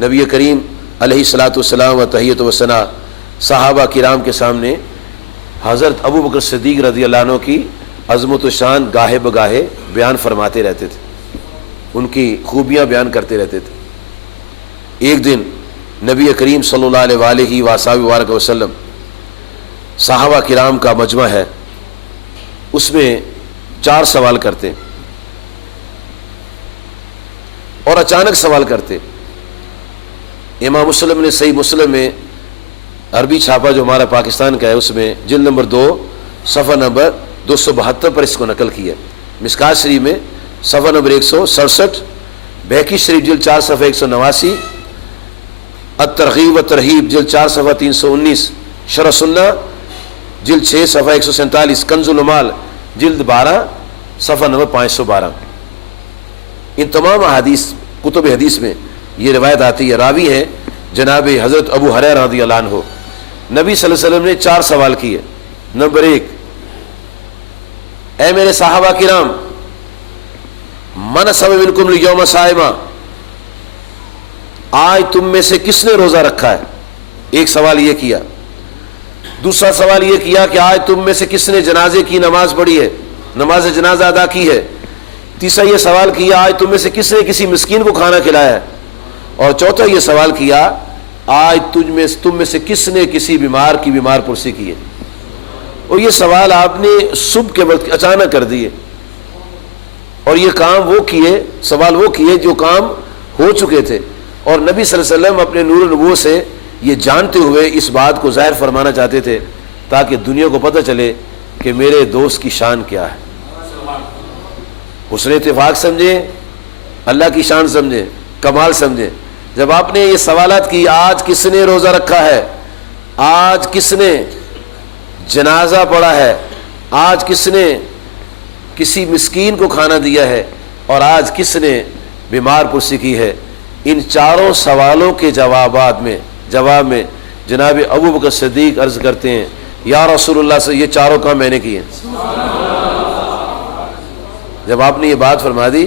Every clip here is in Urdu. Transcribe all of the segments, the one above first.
نبی کریم علیہ الصلاۃ والسلام و تحیۃ و ثنا صحابہ کرام کے سامنے حضرت ابو بکر صدیق رضی اللہ عنہ کی عظمت و شان گاہے بگاہے بیان فرماتے رہتے تھے، ان کی خوبیاں بیان کرتے رہتے تھے۔ ایک دن نبی کریم صلی اللہ علیہ وآلہ وآلہ وسلم صحابہ کرام کا مجمع ہے، اس میں 4 سوال کرتے اور اچانک سوال کرتے۔ امام مسلم نے صحیح مسلم میں عربی چھاپا جو ہمارا پاکستان کا ہے، اس میں جلد نمبر 2 صفحہ نمبر 272 پر اس کو نقل کیا۔ مشکات شریف میں صفحہ نمبر 167، بہقی شریف جلد 4 صفحہ 189، الترغیب و ترہیب جلد 4 صفحہ 319، شرح سنہ جلد 6 صفحہ 147، کنز المال جلد 12 صفحہ نمبر 512۔ ان تمام احادیث کتب حدیث میں یہ روایت آتی ہے، راوی ہیں جناب حضرت ابو ہریرہ رضی اللہ عنہ۔ نبی صلی اللہ علیہ وسلم نے 4 سوال کیے۔ نمبر 1، اے میرے صحابہ کرام، من صام منکم الیوم صائما، آج تم میں سے کس نے روزہ رکھا ہے؟ ایک سوال یہ کیا۔ دوسرا سوال یہ کیا کہ آج تم میں سے کس نے جنازے کی نماز پڑھی ہے، نماز جنازہ ادا کی ہے؟ تیسرا یہ سوال کیا آج تم میں سے کس نے کسی مسکین کو کھانا کھلایا ہے؟ اور چوتھا یہ سوال کیا آج تم میں سے کس نے کسی بیمار کی بیمار پرسی کی ہے؟ اور یہ سوال آپ نے صبح کے وقت اچانک کر دیے، اور یہ کام وہ کیے، سوال وہ کیے جو کام ہو چکے تھے، اور نبی صلی اللہ علیہ وسلم اپنے نور النبوت سے یہ جانتے ہوئے اس بات کو ظاہر فرمانا چاہتے تھے تاکہ دنیا کو پتہ چلے کہ میرے دوست کی شان کیا ہے۔ حسن اتفاق سمجھیں، اللہ کی شان سمجھیں، کمال سمجھیں۔ جب آپ نے یہ سوالات کی، آج کس نے روزہ رکھا ہے، آج کس نے جنازہ پڑھا ہے، آج کس نے کسی مسکین کو کھانا دیا ہے، اور آج کس نے بیمار پرسی کی ہے، ان چاروں سوالوں کے جواب میں جناب ابو بکر صدیق عرض کرتے ہیں یا رسول اللہ سے یہ چاروں کام میں نے کیے۔ جب آپ نے یہ بات فرما دی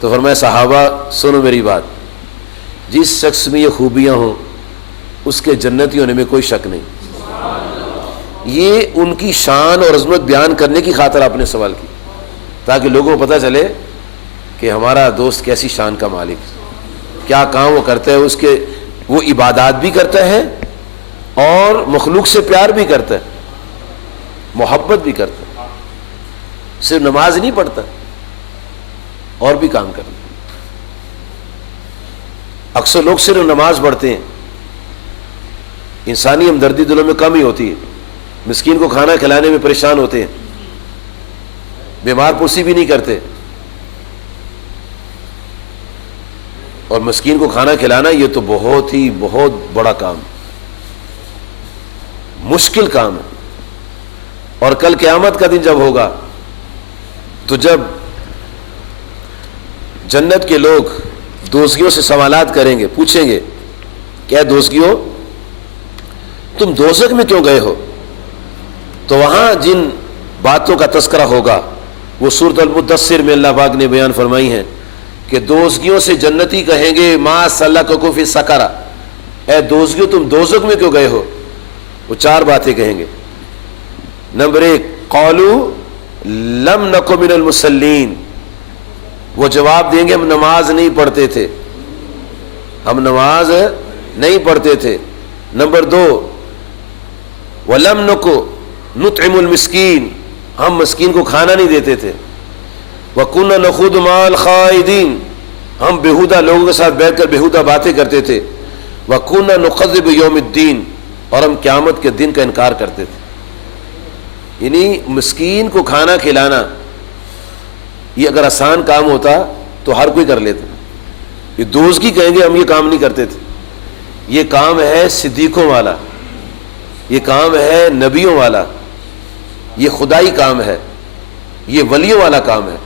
تو فرمایا صحابہ سنو میری بات، جس شخص میں یہ خوبیاں ہوں اس کے جنتی ہونے میں کوئی شک نہیں۔ یہ ان کی شان اور عظمت بیان کرنے کی خاطر آپ نے سوال کی تاکہ لوگوں کو پتہ چلے کہ ہمارا دوست کیسی شان کا مالک، کیا کام وہ کرتا ہے، اس کے وہ عبادات بھی کرتا ہے اور مخلوق سے پیار بھی کرتا ہے، محبت بھی کرتا ہے، صرف نماز نہیں پڑھتا اور بھی کام کرتا ہے۔ اکثر لوگ صرف نماز پڑھتے ہیں، انسانی ہمدردی دلوں میں کم ہی ہوتی ہے، مسکین کو کھانا کھلانے میں پریشان ہوتے ہیں، بیمار پرسی بھی نہیں کرتے، اور مسکین کو کھانا کھلانا یہ تو بہت بڑا کام، مشکل کام ہے۔ اور کل قیامت کا دن جب ہوگا تو جب جنت کے لوگ دوزخیوں سے سوالات کریں گے، پوچھیں گے کیا دوزخیوں تم دوزخ میں کیوں گئے ہو؟ تو وہاں جن باتوں کا تذکرہ ہوگا وہ سورۃ المدثر میں اللہ پاک نے بیان فرمائی ہیں کہ دوزخیوں سے جنتی کہیں گے ما سلککم فی سقر، اے دوزخیوں تم دوزخ میں کیوں گئے ہو؟ وہ 4 باتیں کہیں گے۔ نمبر 1 قالوا لم نک من المصلین، وہ جواب دیں گے ہم نماز نہیں پڑھتے تھے، ہم نماز نہیں پڑھتے تھے۔ نمبر 2 ولم نک نطعم المسکین، ہم مسکین کو کھانا نہیں دیتے تھے۔ وَكُنَّا نَخُوضُ مَعَ الْخَائِضِينَ، ہم بےہودہ لوگوں کے ساتھ بیٹھ کر بےہودہ باتیں کرتے تھے۔ وَكُنَّا نُكَذِّبُ بِيَوْمِ الدِّينِ، اور ہم قیامت کے دن کا انکار کرتے تھے۔ یعنی مسکین کو کھانا کھلانا یہ اگر آسان کام ہوتا تو ہر کوئی کر لیتا، یہ دوزخی کہیں گے ہم یہ کام نہیں کرتے تھے۔ یہ کام ہے صدیقوں والا، یہ کام ہے نبیوں والا، یہ خدائی کام ہے، یہ ولیوں والا کام ہے،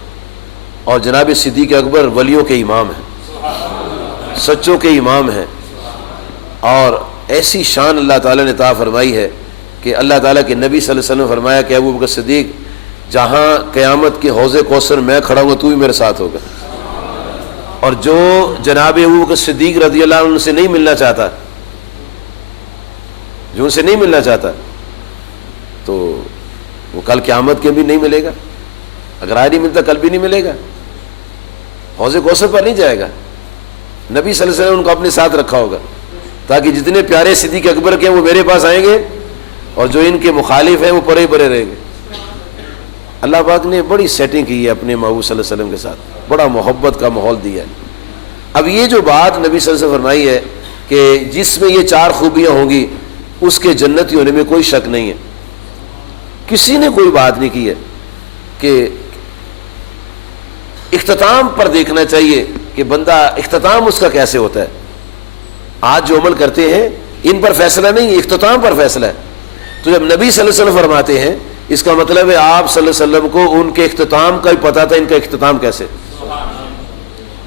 اور جناب صدیق اکبر ولیوں کے امام ہیں، سچوں کے امام ہیں، اور ایسی شان اللہ تعالیٰ نے عطا فرمائی ہے کہ اللہ تعالیٰ کے نبی صلی اللہ علیہ وسلم نے فرمایا کہ ابو بکر صدیق جہاں قیامت کے حوض کوثر میں کھڑا ہوں تو بھی میرے ساتھ ہوگا، اور جو جناب ابوبکر صدیق رضی اللہ عنہ سے نہیں ملنا چاہتا، جو ان سے نہیں ملنا چاہتا، تو وہ کل قیامت کے بھی نہیں ملے گا. اگر آج نہیں ملتا کل بھی نہیں ملے گا. حوض کوثر پر نہیں جائے گا. نبی صلی اللہ علیہ وسلم نے ان کو اپنے ساتھ رکھا ہوگا تاکہ جتنے پیارے صدیق اکبر کے ہیں وہ میرے پاس آئیں گے اور جو ان کے مخالف ہیں وہ پرے پرے رہیں گے. اللہ پاک نے بڑی سیٹنگ کی ہے اپنے محبوب صلی اللہ علیہ وسلم کے ساتھ، بڑا محبت کا ماحول دیا ہے. اب یہ جو بات نبی صلی اللہ علیہ وسلم فرمائی ہے کہ جس میں یہ 4 خوبیاں ہوں گی اس کے جنتی ہونے میں کوئی شک نہیں ہے. کسی نے کوئی بات نہیں کی ہے کہ اختتام پر دیکھنا چاہیے کہ بندہ اختتام اس کا کیسے ہوتا ہے. آج جو عمل کرتے ہیں ان پر فیصلہ نہیں، اختتام پر فیصلہ ہے. تو جب نبی صلی اللہ علیہ وسلم فرماتے ہیں اس کا مطلب ہے آپ صلی اللہ علیہ وسلم کو ان کے اختتام کا ہی پتا تھا، ان کا اختتام کیسے.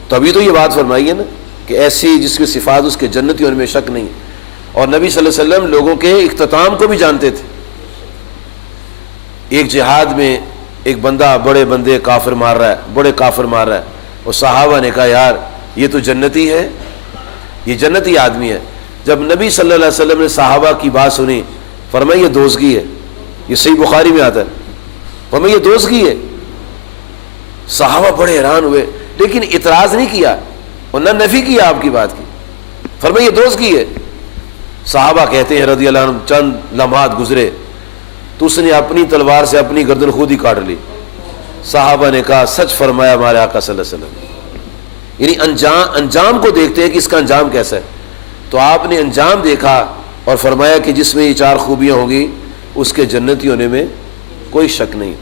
تو ابھی تو یہ بات فرمائی ہے نا کہ ایسی جس کی صفات اس کے جنتی ہونے میں شک نہیں. اور نبی صلی اللہ علیہ وسلم لوگوں کے اختتام کو بھی جانتے تھے. ایک جہاد میں ایک بندہ بڑے بندے کافر مار رہا ہے، بڑے کافر مار رہا ہے، اور صحابہ نے کہا یار یہ تو جنتی ہے، یہ جنتی آدمی ہے. جب نبی صلی اللہ علیہ وسلم نے صحابہ کی بات سنی فرمایا یہ دوزگی ہے. یہ صحیح بخاری میں آتا ہے، فرمایا یہ دوزگی ہے. صحابہ بڑے حیران ہوئے لیکن اعتراض نہیں کیا اور نہ نفی کیا آپ کی بات کی. فرمایا یہ دوزگی ہے. صحابہ کہتے ہیں رضی اللہ عنہ چند لمحات گزرے تو اس نے اپنی تلوار سے اپنی گردن خود ہی کاٹ لی. صحابہ نے کہا سچ فرمایا ہمارے آقا صلی اللہ علیہ وسلم. یعنی انجام کو دیکھتے ہیں کہ اس کا انجام کیسا ہے. تو آپ نے انجام دیکھا اور فرمایا کہ جس میں یہ 4 خوبیاں ہوں گی اس کے جنتی ہونے میں کوئی شک نہیں.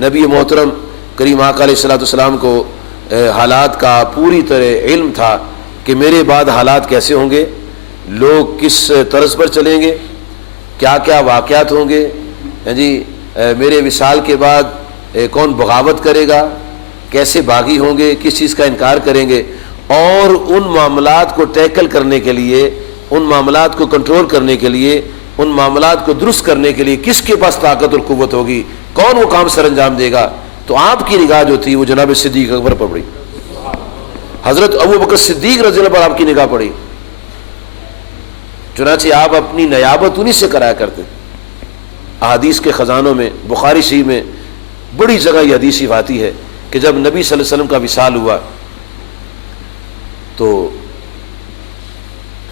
نبی محترم کریم آقا علیہ الصلوۃ والسلام کو حالات کا پوری طرح علم تھا کہ میرے بعد حالات کیسے ہوں گے، لوگ کس طرز پر چلیں گے، کیا کیا واقعات ہوں گے. جی میرے وصال کے بعد کون بغاوت کرے گا، کیسے باغی ہوں گے، کس چیز کا انکار کریں گے، اور ان معاملات کو ٹیکل کرنے کے لیے، ان معاملات کو کنٹرول کرنے کے لیے، ان معاملات کو درست کرنے کے لیے کس کے پاس طاقت اور قوت ہوگی، کون وہ کام سر انجام دے گا. تو آپ کی نگاہ جو تھی وہ جناب صدیق اکبر پر پڑی، حضرت ابوبکر صدیق رضی اللہ عنہ پر آپ کی نگاہ پڑی. چنانچہ آپ اپنی نیابت انہی سے کرایا کرتے. احادیث کے خزانوں میں بخاری شریف میں بڑی جگہ یہ حدیث آتی ہے کہ جب نبی صلی اللہ علیہ وسلم کا وصال ہوا تو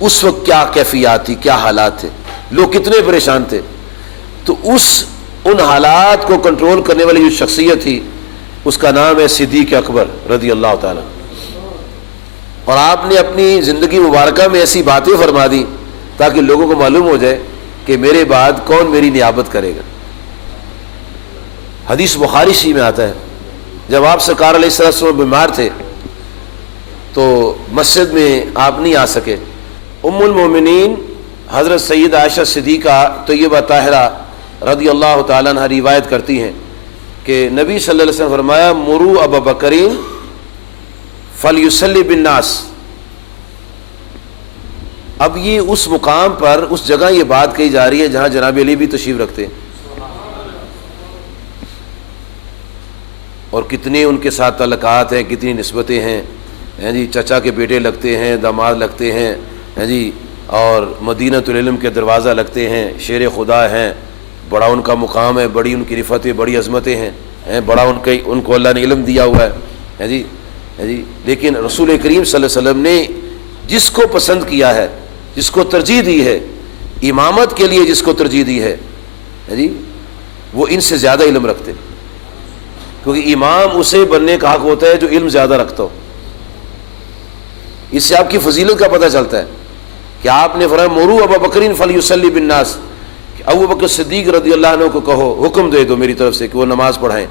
اس وقت کیا کیفیات تھی، کیا حالات تھے، لوگ کتنے پریشان تھے. تو ان حالات کو کنٹرول کرنے والی جو شخصیت تھی اس کا نام ہے صدیق اکبر رضی اللہ تعالی. اور آپ نے اپنی زندگی مبارکہ میں ایسی باتیں فرما دی تاکہ لوگوں کو معلوم ہو جائے کہ میرے بعد کون میری نیابت کرے گا. حدیث بخاری شریف میں آتا ہے جب آپ سرکار علیہ السلام بیمار تھے تو مسجد میں آپ نہیں آ سکے. ام المومنین حضرت سید عائشہ صدیقہ طیبہ طاہرہ رضی اللہ تعالیٰ عنہ روایت کرتی ہیں کہ نبی صلی اللہ علیہ وسلم فرمایا مرو ابا بکرین فلیصلی بالناس. اب یہ اس مقام پر اس جگہ یہ بات کہی جا رہی ہے جہاں جناب علی بھی تشریف رکھتے ہیں اور کتنے ان کے ساتھ تعلقات ہیں، کتنی نسبتیں ہیں. جی چچا کے بیٹے لگتے ہیں، داماد لگتے ہیں، جی اور مدینۃ العلم کے دروازہ لگتے ہیں، شیر خدا ہیں، بڑا ان کا مقام ہے، بڑی ان کی رفتیں، بڑی عظمتیں ہیں، بڑا ان کو اللہ نے علم دیا ہوا ہے. جی لیکن رسول کریم صلی اللہ علیہ وسلم نے جس کو پسند کیا ہے، جس کو ترجیح دی ہے، امامت کے لیے جس کو ترجیح دی ہے جی وہ ان سے زیادہ علم رکھتے، کیونکہ امام اسے بننے کا حق ہوتا ہے جو علم زیادہ رکھتا ہو. اس سے آپ کی فضیلت کا پتہ چلتا ہے کہ آپ نے فرمایا مرو ابا بکرین فلیصلی بالناس، ابو بکر صدیق رضی اللہ عنہ کو کہو، حکم دے دو میری طرف سے کہ وہ نماز پڑھائیں.